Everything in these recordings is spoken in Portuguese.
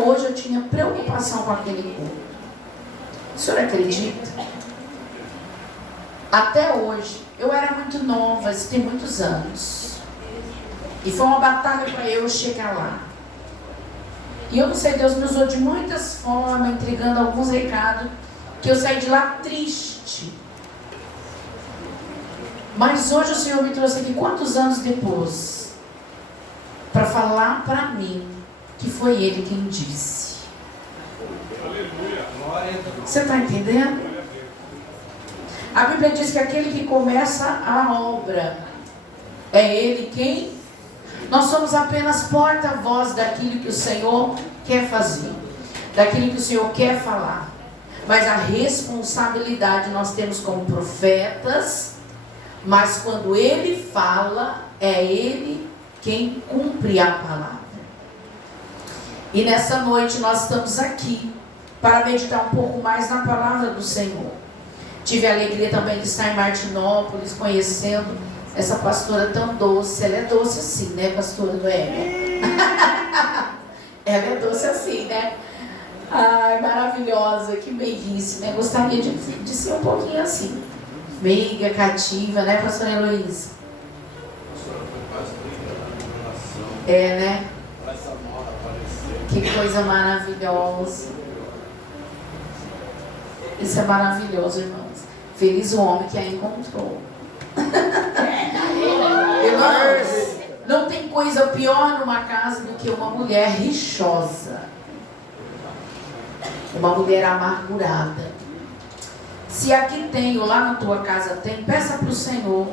hoje eu tinha preocupação com aquele culto. O senhor acredita? Até hoje. Eu era muito nova, isso tem muitos anos. E foi uma batalha para eu chegar lá. E eu não sei, Deus me usou de muitas formas, entregando alguns recados, que eu saí de lá triste. Mas hoje o Senhor me trouxe aqui, quantos anos depois, para falar para mim que foi Ele quem disse. Você está entendendo? A Bíblia diz que aquele que começa a obra, é Ele quem? Nós somos apenas porta-voz daquilo que o Senhor quer fazer, daquilo que o Senhor quer falar. Mas a responsabilidade nós temos como profetas, mas quando Ele fala, é Ele quem cumpre a palavra. E nessa noite nós estamos aqui para meditar um pouco mais na palavra do Senhor. Tive a alegria também de estar em Martinópolis, conhecendo essa pastora tão doce. Ela é doce assim, né, pastora Noémia? Ela é doce assim, né? Ai, maravilhosa, que meiguice, né? Gostaria de ser um pouquinho assim. Meiga, cativa, né, pastora Heloísa? É, né? Que coisa maravilhosa. Isso é maravilhoso, irmãos. Feliz o homem que a encontrou. Irmãos, não tem coisa pior numa casa do que uma mulher rixosa, uma mulher amargurada. Se aqui tem ou lá na tua casa tem, peça para o Senhor: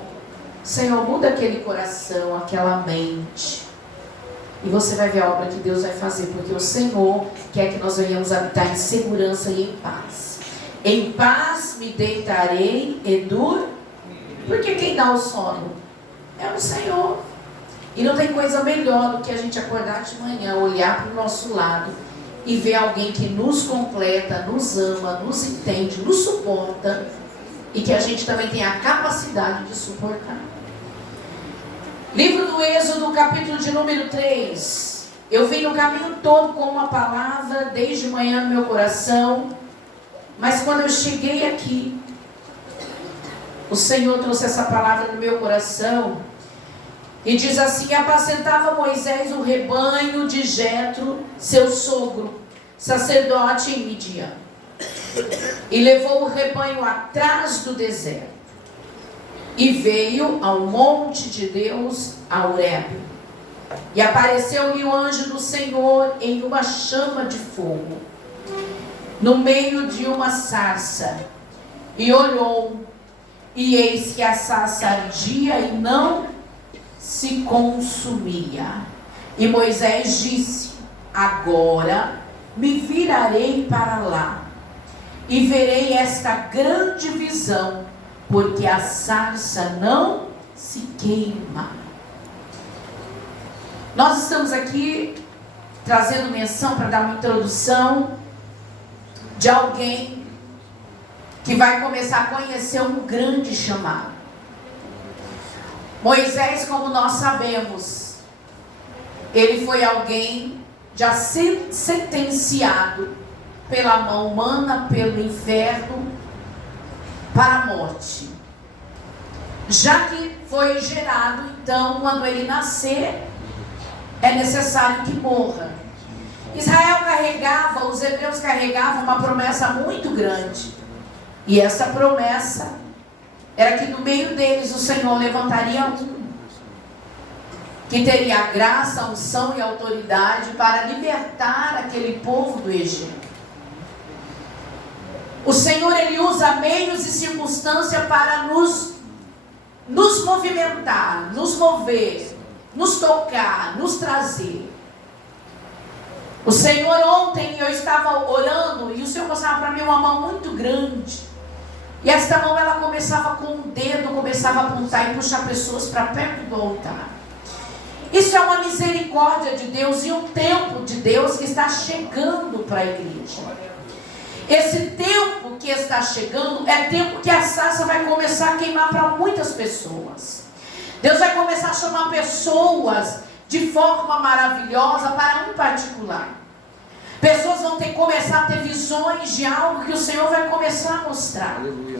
Senhor, muda aquele coração, aquela mente, e você vai ver a obra que Deus vai fazer, porque o Senhor quer que nós venhamos habitar em segurança e em paz. Em paz me deitarei e dormirei. Porque quem dá o sono é o Senhor. E não tem coisa melhor do que a gente acordar de manhã, olhar para o nosso lado e ver alguém que nos completa, nos ama, nos entende, nos suporta, e que a gente também tem a capacidade de suportar. Livro do Êxodo, capítulo de número 3. Eu vim no caminho todo com uma palavra desde manhã no meu coração, mas quando eu cheguei aqui, o Senhor trouxe essa palavra no meu coração e diz assim: apacentava Moisés o rebanho de Jetro, seu sogro, sacerdote em Midian, e levou o rebanho atrás do deserto, e veio ao monte de Deus, a Horebe, e apareceu-lhe o anjo do Senhor em uma chama de fogo, no meio de uma sarça, e olhou, e eis que a sarça ardia e não se consumia. E Moisés disse: agora me virarei para lá, e verei esta grande visão, porque a sarça não se queima. Nós estamos aqui trazendo menção para dar uma introdução de alguém que vai começar a conhecer um grande chamado. Moisés, como nós sabemos, ele foi alguém já sentenciado pela mão humana, pelo inferno, para a morte. Já que foi gerado, então, quando ele nascer, é necessário que morra. Israel carregava, os hebreus carregavam uma promessa muito grande. E essa promessa era que no meio deles o Senhor levantaria um que teria a graça, a unção e a autoridade para libertar aquele povo do Egito. O Senhor, Ele usa meios e circunstâncias para nos movimentar, nos mover, nos tocar, nos trazer. O Senhor, ontem eu estava orando e o Senhor mostrava para mim uma mão muito grande. E esta mão, ela começava com o dedo, começava a apontar e puxar pessoas para perto do altar. Isso é uma misericórdia de Deus e um tempo de Deus que está chegando para a igreja. Esse tempo que está chegando é tempo que a sarça vai começar a queimar para muitas pessoas. Deus vai começar a chamar pessoas de forma maravilhosa para um particular. Pessoas vão ter que começar a ter visões de algo que o Senhor vai começar a mostrar. Aleluia.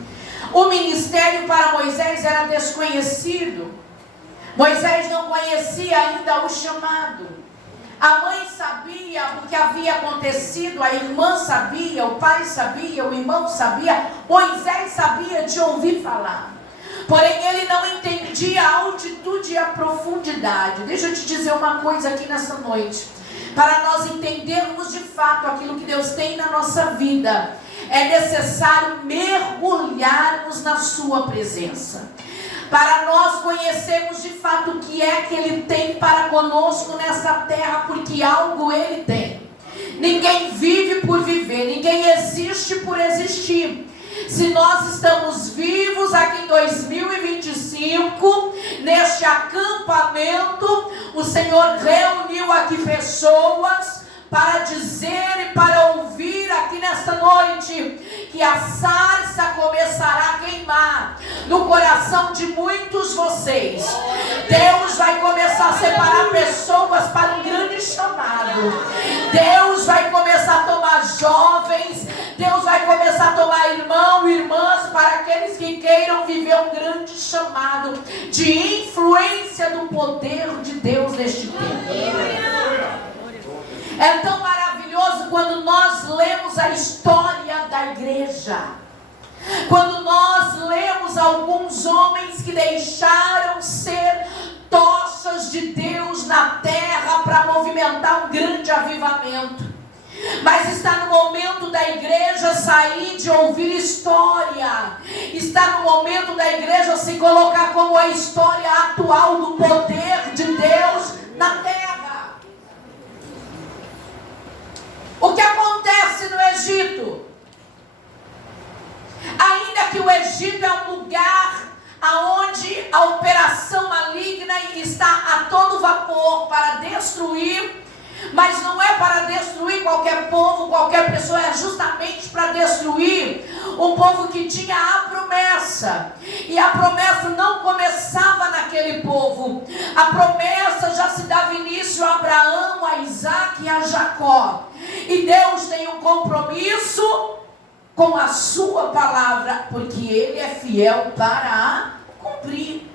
O ministério para Moisés era desconhecido. Moisés não conhecia ainda o chamado. A mãe sabia o que havia acontecido, a irmã sabia, o pai sabia, o irmão sabia, Moisés sabia de ouvir falar. Porém, ele não entendia a altitude e a profundidade. Deixa eu te dizer uma coisa aqui nessa noite. Para nós entendermos de fato aquilo que Deus tem na nossa vida, é necessário mergulharmos na sua presença. Para nós conhecermos de fato o que é que Ele tem para conosco nessa terra, porque algo Ele tem. Ninguém vive por viver, ninguém existe por existir. Se nós estamos vivos aqui em 2025, neste acampamento, o Senhor reuniu aqui pessoas para dizer e para ouvir aqui nesta noite que a sarça começará a queimar no coração de muitos vocês. Deus vai começar a separar pessoas para um grande chamado. Deus vai começar a tomar jovens, Deus vai começar a tomar irmãos e irmãs para aqueles que queiram viver um grande chamado de influência do poder de Deus neste tempo. É tão maravilhoso quando nós lemos a história da igreja. Quando nós lemos alguns homens que deixaram ser tochas de Deus na terra para movimentar um grande avivamento. Mas está no momento da igreja sair de ouvir história. Está no momento da igreja se colocar como a história atual do poder de Deus na terra. O que acontece no Egito? Ainda que o Egito é um lugar onde a operação maligna está a todo vapor para destruir, mas não é para destruir qualquer povo, qualquer pessoa, é justamente para destruir um povo que tinha a promessa. E a promessa não começava naquele povo. A promessa já se dava início a Abraão, a Isaac e a Jacó. E Deus tem um compromisso com a sua palavra, porque Ele é fiel para a cumprir.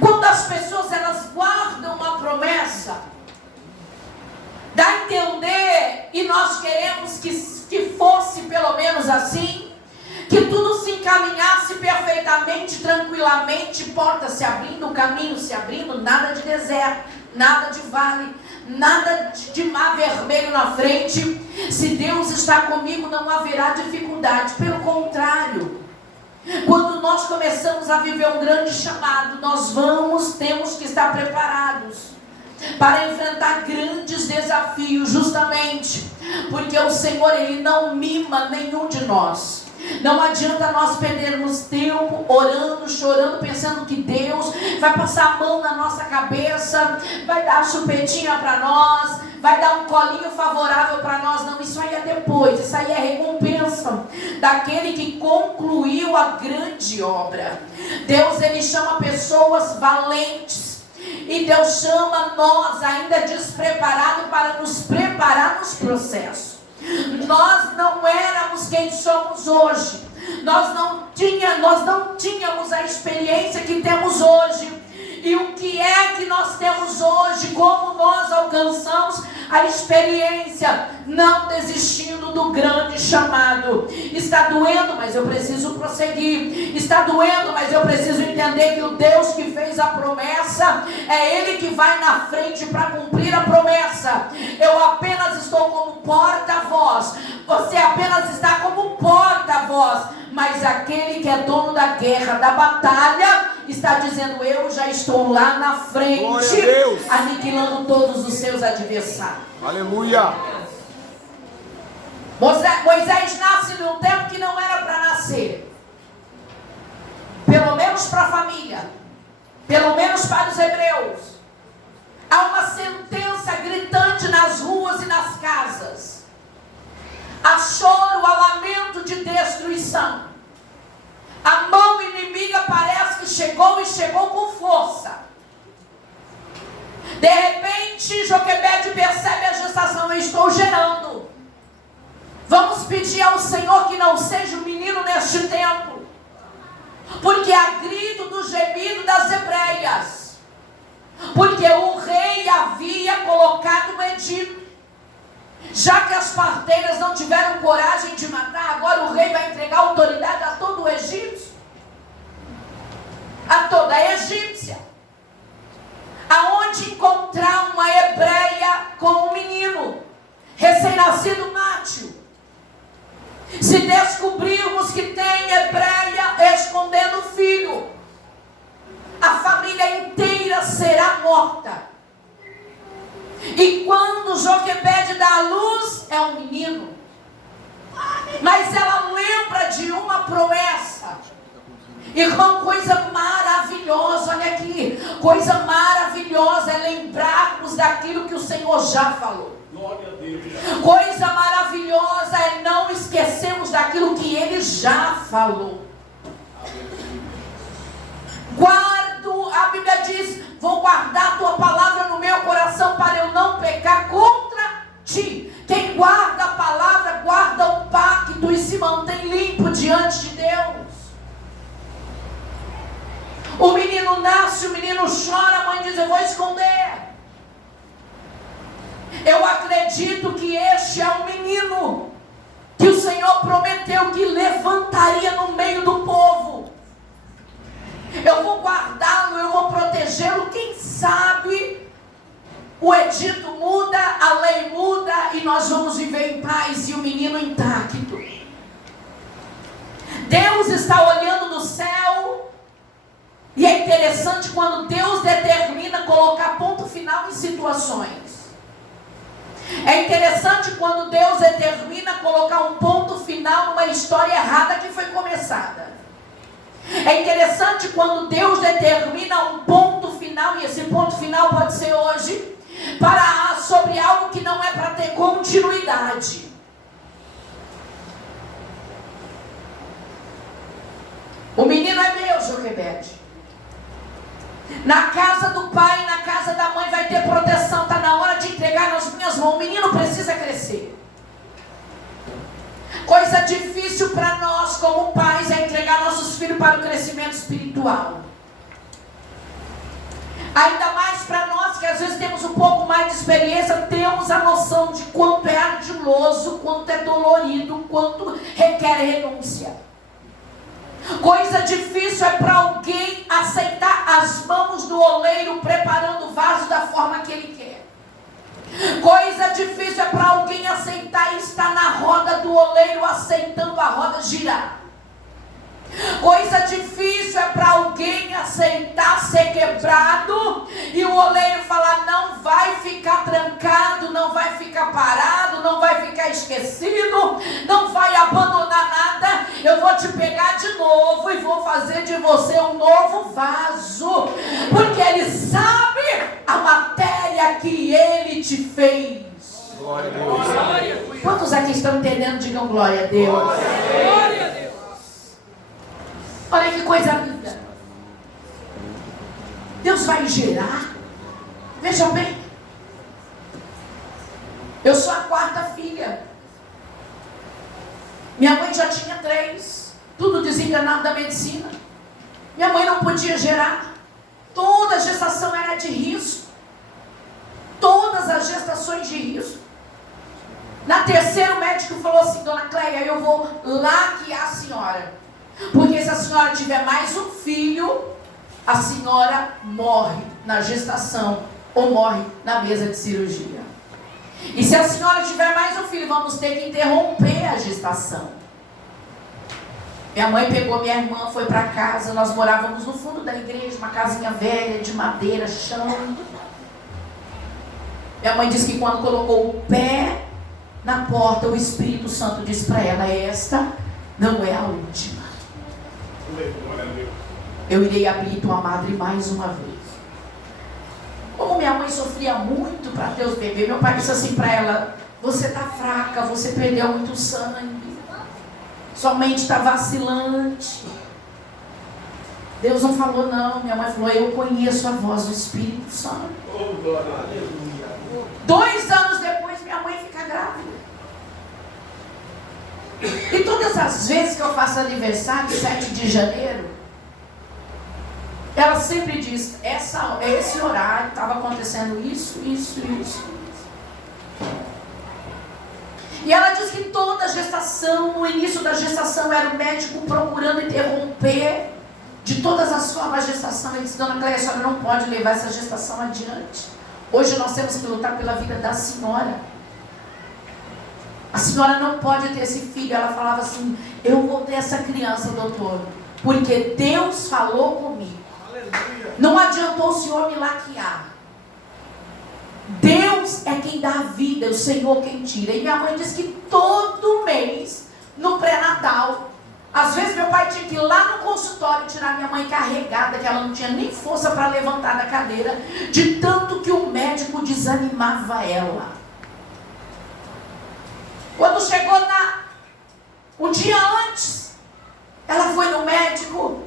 Quando as pessoas elas guardam uma promessa, dá a entender, e nós queremos que fosse pelo menos assim, que tudo se encaminhasse perfeitamente, tranquilamente, portas se abrindo, caminho se abrindo, nada de deserto, nada de vale, nada de mar vermelho na frente. Se Deus está comigo, não haverá dificuldade. Pelo contrário, quando nós começamos a viver um grande chamado, nós temos que estar preparados para enfrentar grandes desafios, justamente porque o Senhor, Ele não mima nenhum de nós. Não adianta nós perdermos tempo orando, chorando, pensando que Deus vai passar a mão na nossa cabeça, vai dar a chupetinha para nós, vai dar um colinho favorável para nós. Não, isso aí é depois, isso aí é recompensa daquele que concluiu a grande obra. Deus, Ele chama pessoas valentes, e Deus chama nós ainda despreparados para nos preparar nos processos. Nós não éramos quem somos hoje. Nós não tínhamos a experiência que temos hoje. E o que é que nós temos hoje? Como nós alcançamos a experiência? Não desistindo do grande chamado. Está doendo, mas eu preciso prosseguir. Está doendo, mas eu preciso entender que o Deus que fez a promessa é Ele que vai na frente para cumprir a promessa. Eu apenas estou como porta-voz. Você apenas está como porta-voz. Mas aquele que é dono da guerra, da batalha, está dizendo: eu já estou lá na frente, aniquilando todos os seus adversários. Aleluia! Moisés nasce num tempo que não era para nascer. Pelo menos para a família, pelo menos para os hebreus. Há uma sentença gritante nas ruas e nas casas. Há choro, há lamento de destruição. A mão inimiga parece que chegou e chegou com força. De repente, Joquebede percebe a gestação Senhor que não seja um menino neste tempo, porque há grito do gemido das hebreias, porque o rei havia colocado um edito. Já que as parteiras não tiveram coragem de matar, agora o rei vai entregar autoridade a todo o egípcio, a toda a egípcia. Aonde encontrar uma hebreia com um menino recém-nascido mate-o. Se descobrirmos que tem hebreia escondendo o filho, a família inteira será morta. E quando Joquebede dá a luz, é um menino. Mas ela lembra de uma promessa. Irmão, coisa maravilhosa, olha aqui. Coisa maravilhosa é lembrarmos daquilo que o Senhor já falou. Glória a Deus. Coisa maravilhosa é não esquecermos daquilo que Ele já falou. Guardo, a Bíblia diz, vou guardar a tua palavra no meu coração para eu não pecar contra ti. Quem guarda a palavra, guarda o pacto e se mantém limpo diante de Deus. O menino nasce, o menino chora, a mãe diz, eu vou esconder. Eu acredito que este é um menino que o Senhor prometeu que levantaria no meio do povo. Eu vou guardá-lo, eu vou protegê-lo. Quem sabe o edito muda, a lei muda e nós vamos viver em paz e o menino intacto. Deus está olhando do céu e é interessante quando Deus determina colocar ponto final em situações. É interessante quando Deus determina colocar um ponto final numa história errada que foi começada. É interessante quando Deus determina um ponto final, e esse ponto final pode ser hoje, sobre algo que não é para ter continuidade. O menino é meu, Joquebede. Na casa do pai, na casa da mãe vai ter proteção. Está na hora de entregar nas minhas mãos. O menino precisa crescer. Coisa difícil para nós como pais é entregar nossos filhos para o crescimento espiritual. Ainda mais para nós que às vezes temos um pouco mais de experiência, temos a noção de quanto é ardiloso, quanto é dolorido, quanto requer renúncia. Coisa difícil é para alguém aceitar as mãos do oleiro preparando o vaso da forma que ele quer. Coisa difícil é para alguém aceitar estar na roda do oleiro, aceitando a roda girar. Coisa difícil é para alguém aceitar ser quebrado e o oleiro falar, não vai ficar trancado, não vai ficar parado, não vai ficar esquecido, não vai abandonar nada, eu vou te pegar de novo e vou fazer de você um novo vaso, porque ele sabe a matéria que ele te fez. Glória a Deus. Quantos aqui estão entendendo? Digam glória a Deus. Glória a Deus. Olha que coisa linda. Deus vai gerar. Veja bem. Eu sou a quarta filha. Minha mãe já tinha 3. Tudo desenganado da medicina. Minha mãe não podia gerar. Toda gestação era de risco. Todas as gestações de risco. Na terceira o médico falou assim, dona Cleia, eu vou laquear a senhora. Porque se a senhora tiver mais um filho, a senhora morre na gestação ou morre na mesa de cirurgia. E se a senhora tiver mais um filho, vamos ter que interromper a gestação. Minha mãe pegou minha irmã, foi para casa, nós morávamos no fundo da igreja, uma casinha velha, de madeira, chão. Minha mãe disse que quando colocou o pé na porta, o Espírito Santo disse para ela, esta não é a última. Eu irei abrir tua madre mais uma vez. Como minha mãe sofria muito para ter os bebês, meu pai disse assim para ela, você está fraca, você perdeu muito sangue, sua mente está vacilante. Deus não falou não, minha mãe falou, eu conheço a voz do Espírito Santo. 2 anos depois minha mãe fica grávida. E todas as vezes que eu faço aniversário, 7 de janeiro, ela sempre diz, esse horário estava acontecendo isso. E ela diz que toda a gestação, no início da gestação, era o médico procurando interromper de todas as formas a gestação. Ele disse, dona Cléia, a senhora não pode levar essa gestação adiante. Hoje nós temos que lutar pela vida da senhora. A senhora não pode ter esse filho. Ela falava assim, eu vou ter essa criança, doutor, porque Deus falou comigo. Aleluia. Não adiantou o senhor me laquear. Deus é quem dá a vida, o Senhor quem tira. E minha mãe diz que todo mês, no pré-natal, às vezes meu pai tinha que ir lá no consultório tirar minha mãe carregada, que ela não tinha nem força para levantar da cadeira, de tanto que o médico desanimava ela. Quando chegou um dia antes, ela foi no médico.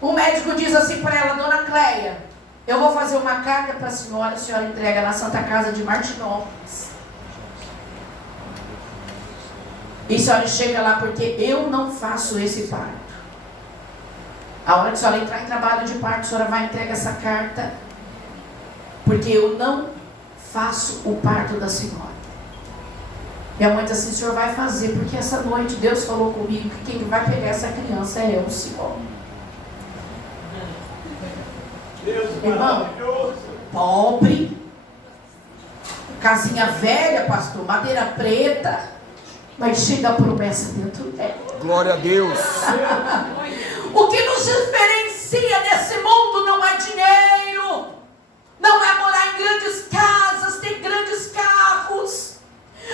O médico diz assim para ela, dona Cléia, eu vou fazer uma carta para a senhora entrega na Santa Casa de Martinópolis. E a senhora chega lá porque eu não faço esse parto. A hora que a senhora entrar em trabalho de parto, a senhora vai entregar essa carta, porque eu não faço o parto da senhora. Minha mãe diz assim, o senhor vai fazer, porque essa noite Deus falou comigo que quem vai pegar essa criança é eu, o senhor. Irmão, pobre, casinha velha, pastor, madeira preta, mas chega a promessa dentro dela. Glória a Deus. O que nos diferencia nesse mundo não é dinheiro, não é morar em grandes casas, ter grandes carros,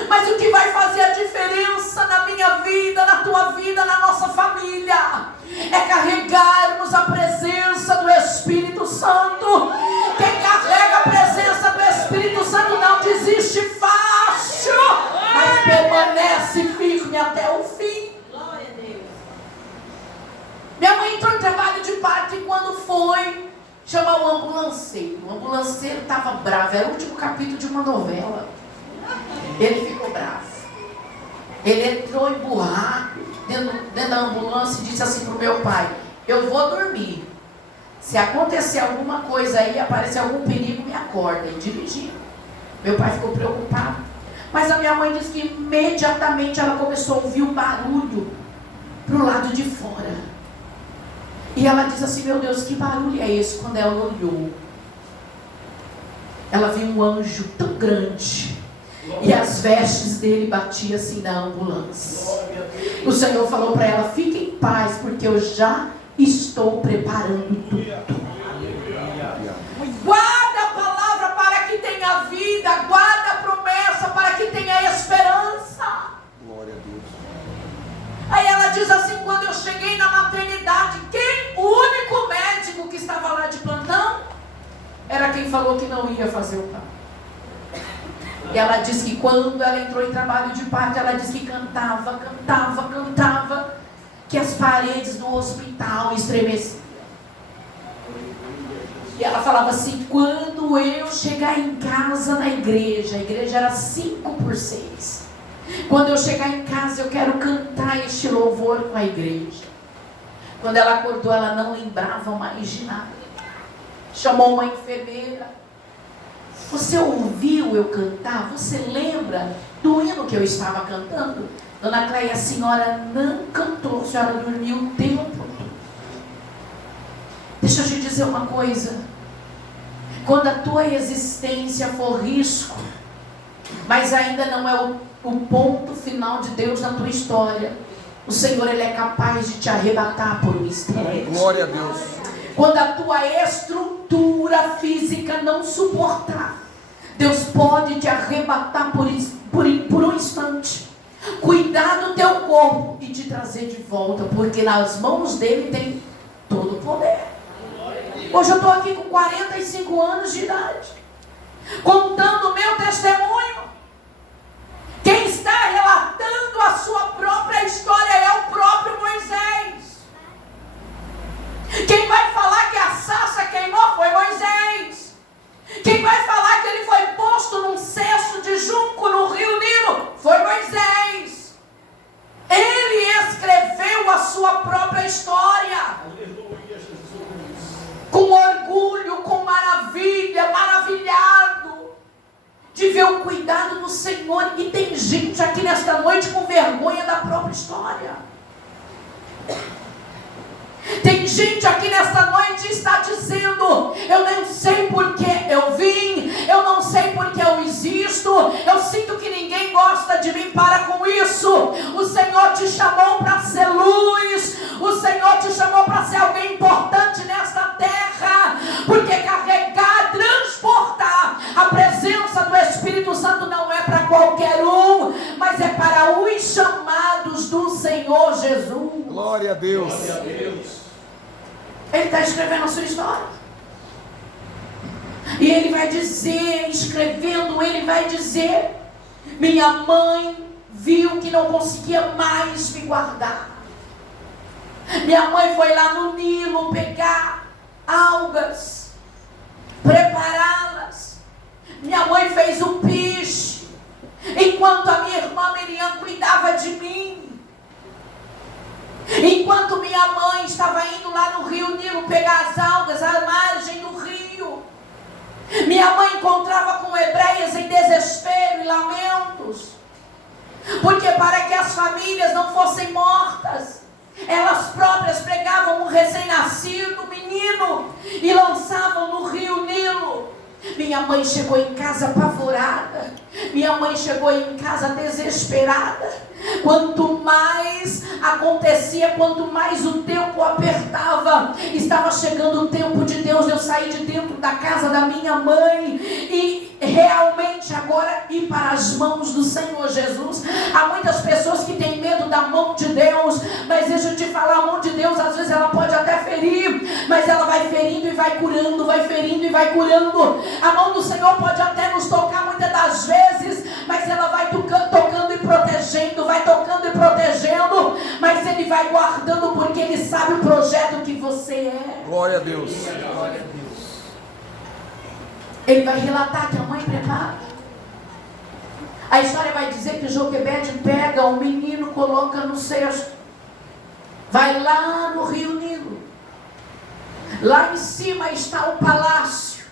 mas o que vai fazer a diferença na minha vida, na tua vida, na nossa família, é carregarmos a presença do Espírito Santo. Quem carrega a presença do Espírito Santo não desiste fácil, mas permanece firme até o fim. Glória a Deus. Minha mãe entrou em trabalho de parto e quando foi chamar o ambulanceiro estava bravo, era o último capítulo de uma novela. Ele ficou bravo. Ele entrou em buraco dentro da ambulância e disse assim para o meu pai, eu vou dormir. Se acontecer alguma coisa aí, aparecer algum perigo, me acorda. E dirigiu. Meu pai ficou preocupado. Mas a minha mãe disse que imediatamente ela começou a ouvir um barulho para o lado de fora. E ela disse assim, meu Deus, que barulho é esse? Quando ela olhou, ela viu um anjo tão grande. E as vestes dele batiam assim na ambulância. O Senhor falou para ela, fique em paz, porque eu já estou preparando tudo. Guarda a palavra para que tenha vida, guarda a promessa para que tenha esperança. Glória a Deus. Aí ela diz assim, quando eu cheguei na maternidade, o único médico que estava lá de plantão era quem falou que não ia fazer o parto. E ela diz que quando ela entrou em trabalho de parto, ela diz que cantava, que as paredes do hospital estremeciam. E ela falava assim, quando eu chegar em casa na igreja, a igreja era 5x6. Quando eu chegar em casa, eu quero cantar este louvor com a igreja. Quando ela acordou, ela não lembrava mais de nada. Chamou uma enfermeira. Você ouviu eu cantar? Você lembra do hino que eu estava cantando? Dona Cléia, a senhora não cantou, a senhora dormiu o tempo todo. Deixa eu te dizer uma coisa. Quando a tua existência for risco, mas ainda não é o ponto final de Deus na tua história, o Senhor, Ele é capaz de te arrebatar por um instante. Glória a Deus. Quando a tua estrutura física não suportar, Deus pode te arrebatar por um instante, cuidar do teu corpo e te trazer de volta, porque nas mãos dele tem todo o poder. Hoje eu estou aqui com 45 anos de idade, contando o meu testemunho. Quem está relatando a sua própria história é o próprio Moisés. Quem vai falar que a sarça queimou foi Moisés. Quem vai falar que ele foi posto num cesto de junco no rio Nilo foi Moisés. Ele escreveu Senhor, e tem gente aqui nesta noite com vergonha da própria história. Tem gente aqui nesta noite que está dizendo: eu não sei por que eu vim, eu não sei por que eu existo, eu sinto que ninguém gosta de mim. Para com isso. O Senhor te chamou para ser luz, o Senhor te chamou para ser alguém importante nesta terra, porque carregar, transportar a presença do Espírito Santo não é para qualquer um, mas é para os chamados do Senhor Jesus. Glória a Deus. Glória a Deus. Ele está escrevendo a sua história. E ele vai dizer, escrevendo, ele vai dizer: minha mãe viu que não conseguia mais me guardar. Minha mãe foi lá no Nilo pegar algas, prepará-las. Minha mãe fez o piche, enquanto a minha irmã Miriam cuidava de mim. Enquanto minha mãe estava indo lá no rio Nilo pegar as algas à margem do rio, minha mãe encontrava com hebreias em desespero e lamentos, porque para que as famílias não fossem mortas, elas próprias pegavam um recém-nascido menino e lançavam no rio Nilo. Minha mãe chegou em casa apavorada, minha mãe chegou em casa desesperada. Quanto mais acontecia, quanto mais o tempo apertava, estava chegando o tempo de Deus. Eu saí de dentro da casa da minha mãe e realmente agora ir para as mãos do Senhor Jesus. Há muitas pessoas que têm medo da mão de Deus, mas deixa eu te falar, a mão de Deus às vezes ela pode até ferir, mas ela vai ferindo e vai curando, vai ferindo e vai curando. A mão do Senhor pode até nos tocar muitas das vezes, mas ela vai tocando e protegendo, vai tocando e protegendo, mas Ele vai guardando, porque Ele sabe o projeto que você é. Glória a Deus. Glória a Deus. Ele vai relatar que a mãe prepara. A história vai dizer que Joquebede pega o menino, coloca no cesto, vai lá no rio Nilo. Lá em cima está o palácio.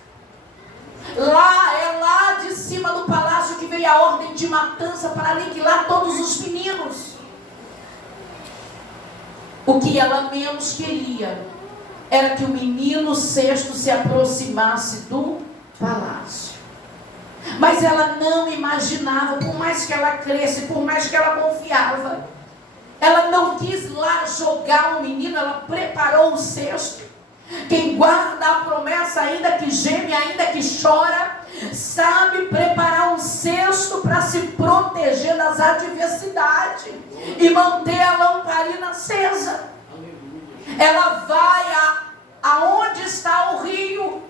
Lá de cima do palácio que veio a ordem de matança para aniquilar todos os meninos. O que ela menos queria era que o menino cesto se aproximasse do palácio. Mas ela não imaginava, por mais que ela cresce, por mais que ela confiava, ela não quis lá jogar o menino, ela preparou o cesto. Quem guarda a promessa, ainda que geme, ainda que chora, sabe preparar um cesto para se proteger das adversidades e manter a lamparina acesa. Ela vai aonde está o rio.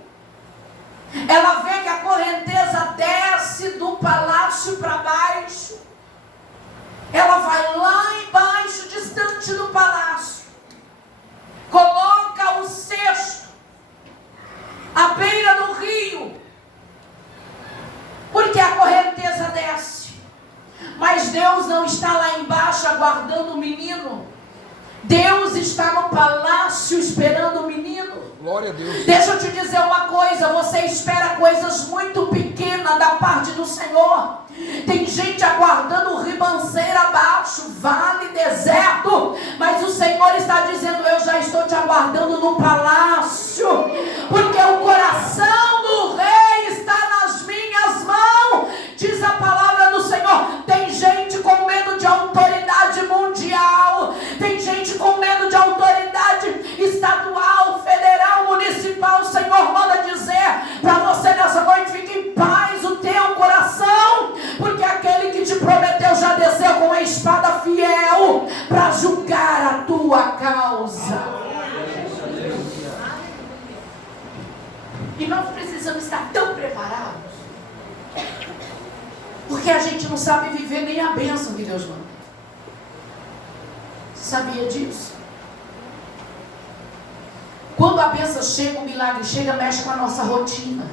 Ela vê que a correnteza desce do palácio para baixo. Ela vai lá embaixo, distante do palácio, coloca o cesto à beira do rio, porque a correnteza desce. Mas Deus não está lá embaixo aguardando o menino. Deus está no palácio esperando o menino. Glória a Deus. Deixa eu te dizer uma coisa, você espera coisas muito pequenas da parte do Senhor. Tem gente aguardando o ribanceiro abaixo, vale, deserto, mas o Senhor está dizendo: eu já estou te aguardando no palácio, porque o coração do rei está nas minhas mãos, diz a palavra do Senhor. Tem gente com medo de autoridade mundial, tem gente com medo de autoridade estadual, federal, municipal. O Senhor manda dizer para você nessa noite: fique em paz o teu coração, porque aquele que te prometeu já desceu com a espada fiel para julgar a tua causa. E nós precisamos estar tão preparados, porque a gente não sabe viver nem a bênção que Deus manda. Você sabia disso? Quando a bênção chega, o milagre chega, mexe com a nossa rotina.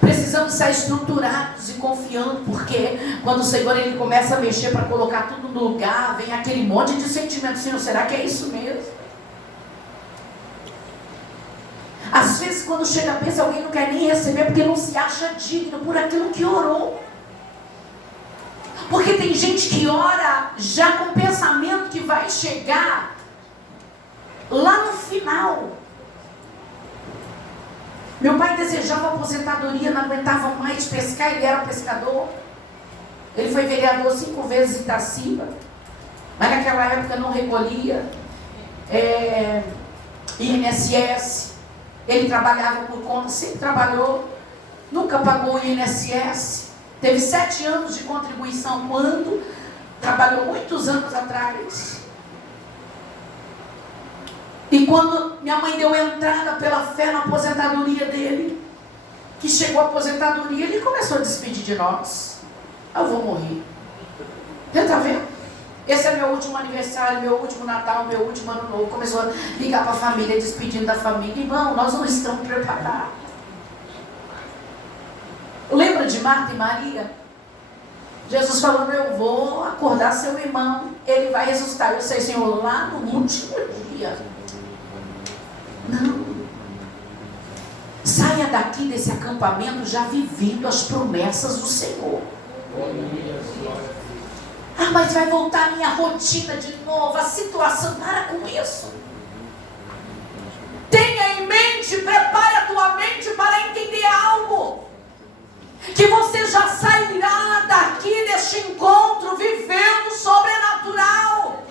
Precisamos estar estruturados e confiando, porque quando o Senhor ele começa a mexer para colocar tudo no lugar, vem aquele monte de sentimento: Senhor, será que é isso mesmo? Às vezes vezes, quando chega a bênção, alguém não quer nem receber porque não se acha digno por aquilo que orou. Porque tem gente que ora já com o pensamento que vai chegar lá no final. Meu pai desejava aposentadoria, não aguentava mais pescar, ele era pescador. Ele foi vereador 5 vezes em Itaciba, mas naquela época não recolhia INSS. Ele trabalhava por conta, sempre trabalhou, nunca pagou o INSS. Teve 7 anos de contribuição quando trabalhou muitos anos atrás. E quando minha mãe deu entrada pela fé na aposentadoria dele, que chegou a aposentadoria, ele começou a despedir de nós. Eu vou morrer. Você está vendo? Esse é meu último aniversário, meu último Natal, meu último Ano Novo. Começou a ligar para a família, despedindo da família. Irmão, nós não estamos preparados. Lembra de Marta e Maria? Jesus falando, eu vou acordar seu irmão, ele vai ressuscitar. Eu sei, Senhor, lá no último dia. Não. Saia daqui desse acampamento já vivendo as promessas do Senhor. Ah, mas vai voltar a minha rotina de novo, a situação. Para com isso. Tenha em mente, prepare a tua mente para entender algo. Que você já sairá daqui deste encontro vivendo o sobrenatural.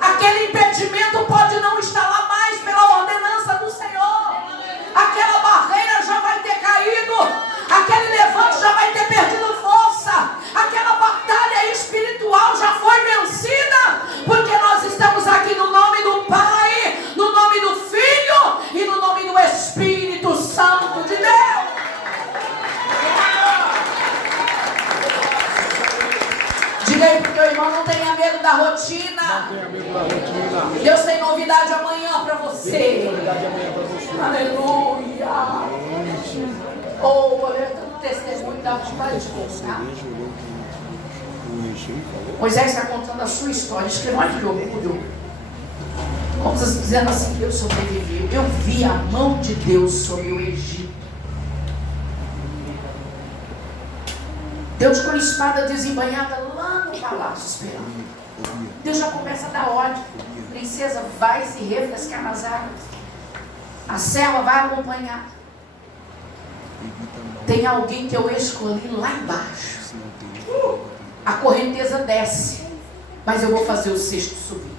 Aquele impedimento pode não estar lá mais pela ordenança do Senhor. Aquela barreira já vai ter caído. Aquele levante já vai ter perdido força. Aquela batalha espiritual já foi vencida. Porque nós estamos aqui no nome do Pai, no nome do Filho e no nome do Espírito Santo de Deus. Diga aí pro teu irmão, não tenha medo da rotina. Não tenha medo da rotina. Deus tem novidade amanhã para você. Novidade amanhã para você. Aleluia. Oh, olha, tanto testemunho da vontade de contar. Moisés está contando a sua história. Escreveu, olha que orgulho. Como vocês dizendo assim, Deus sobreviveu. Eu vi a mão de Deus sobre o Egito. Deus com a espada desembainhada lá no palácio esperando. Deus já começa a dar ordem. Princesa, vai se refrescar nas águas. A serva vai acompanhar. Tem alguém que eu escolhi lá embaixo. A correnteza desce, mas eu vou fazer o cesto subir.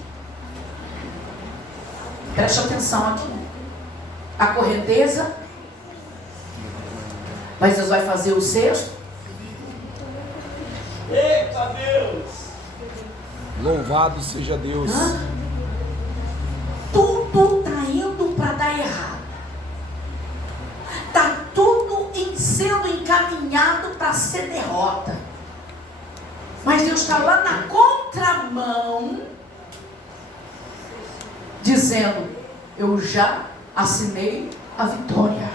Preste atenção aqui. A correnteza, mas Deus vai fazer o cesto. Eita Deus! Louvado seja Deus. Tudo está indo para dar errado. Está tudo sendo encaminhado para ser derrota. Mas Deus está lá na contramão, dizendo, eu já assinei a vitória.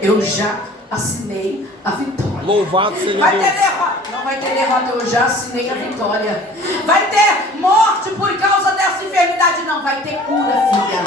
Eu já assinei a vitória. Louvado seja Vai Deus. ter derrota. Não vai ter derrota, eu já assinei a vitória. Vai ter morte por causa dessa enfermidade. Não, vai ter cura, filha.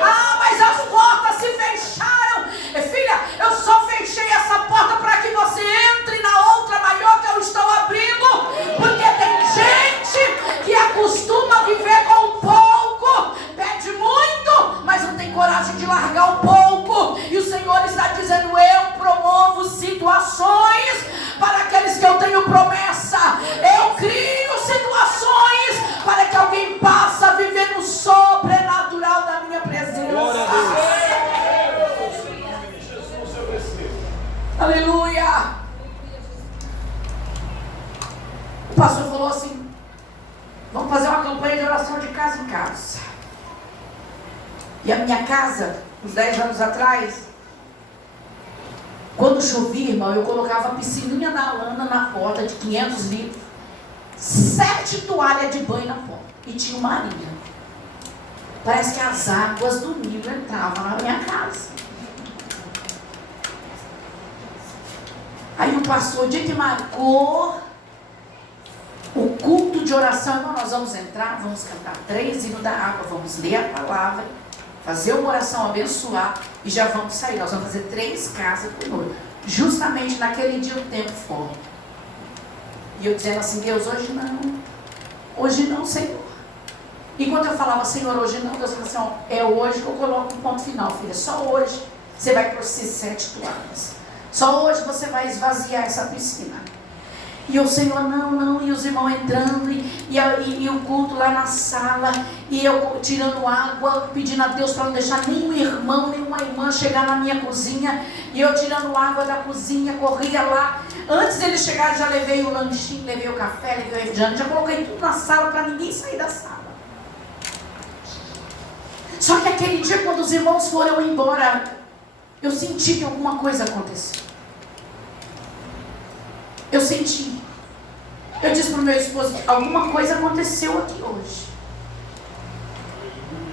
Ah, mas as portas se fecharam. Filha, eu só fechei essa porta para que você entre na outra maior que eu estou abrindo. Porque tem gente que acostuma viver com pouco, pede muito, mas não tem coragem de largar o pouco. E o Senhor está dizendo, eu promovo situações para aqueles que eu tenho promessa. Eu crio situações para que alguém passe a viver no sobrenatural da minha presença. Glória a Deus. Aleluia. O pastor falou assim, vamos fazer uma campanha de oração de casa em casa. E a minha casa, uns 10 anos atrás, quando chovia, irmão, eu colocava a piscininha da Alana na porta de 500 litros, 7 toalhas de banho na porta, e tinha uma areia. Parece que as águas do Nilo entravam na minha casa. Aí o pastor, o dia que marcou o culto de oração, irmão, nós vamos entrar, vamos cantar 3 hinos da água, vamos ler a palavra, fazer uma oração, abençoar e já vamos sair. Nós vamos fazer 3 casas por noite. Justamente naquele dia o tempo for. E eu dizendo assim, Deus, hoje não, Senhor. E quando eu falava, Senhor, hoje não, Deus falou assim, ó, é hoje que eu coloco um ponto final, filha. Só hoje você vai torcer 7 toalhas. Só hoje você vai esvaziar essa piscina. E o Senhor, não, e os irmãos entrando, e o culto lá na sala, e eu tirando água, pedindo a Deus para não deixar nenhum irmão, nenhuma irmã chegar na minha cozinha, e eu tirando água da cozinha, corria lá. Antes dele chegar, já levei o lanchinho, levei o café, levei o refrigerante, já coloquei tudo na sala para ninguém sair da sala. Só que aquele dia, quando os irmãos foram embora, eu senti que alguma coisa aconteceu. Eu senti. Eu disse para o meu esposo, alguma coisa aconteceu aqui hoje.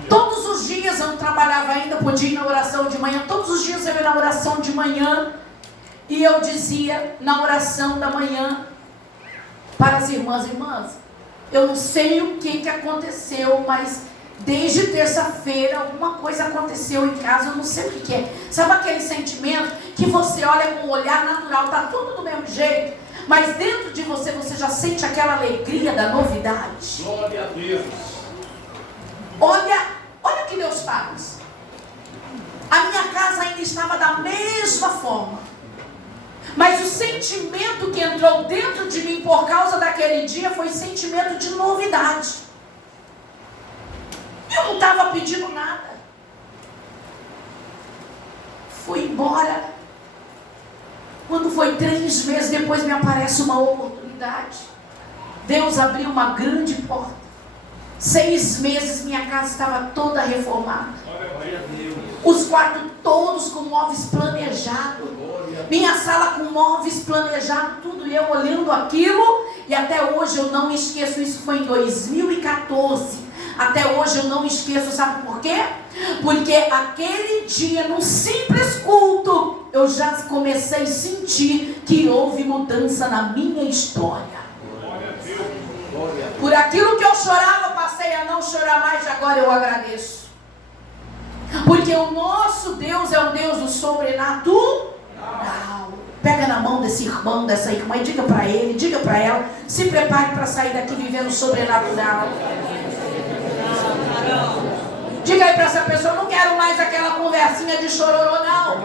Todos os dias eu não trabalhava ainda, podia ir na oração de manhã. Todos os dias eu ia na oração de manhã. E eu dizia na oração da manhã para as irmãs, eu não sei o que aconteceu, mas desde terça-feira alguma coisa aconteceu em casa, eu não sei o que é. Sabe aquele sentimento que você olha com um olhar natural, está tudo do mesmo jeito, mas dentro de você, você já sente aquela alegria da novidade. Glória a Deus. Olha o que Deus faz. A minha casa ainda estava da mesma forma, mas o sentimento que entrou dentro de mim por causa daquele dia foi sentimento de novidade. Eu não estava pedindo nada. Fui embora. Quando foi 3 meses depois, me aparece uma oportunidade. Deus abriu uma grande porta. 6 meses, minha casa estava toda reformada. Os quartos todos com móveis planejados. Minha sala com móveis planejados, tudo. E eu olhando aquilo, e até hoje eu não esqueço, isso foi em 2014. Até hoje eu não esqueço, sabe por quê? Porque aquele dia, num simples culto, eu já comecei a sentir que houve mudança na minha história. Por aquilo que eu chorava, passei a não chorar mais, agora eu agradeço. Porque o nosso Deus é um Deus do sobrenatural. Pega na mão desse irmão, dessa irmã e diga para ele, diga para ela, se prepare para sair daqui vivendo sobrenatural. Diga aí para essa pessoa, não quero mais aquela conversinha de chororô, não.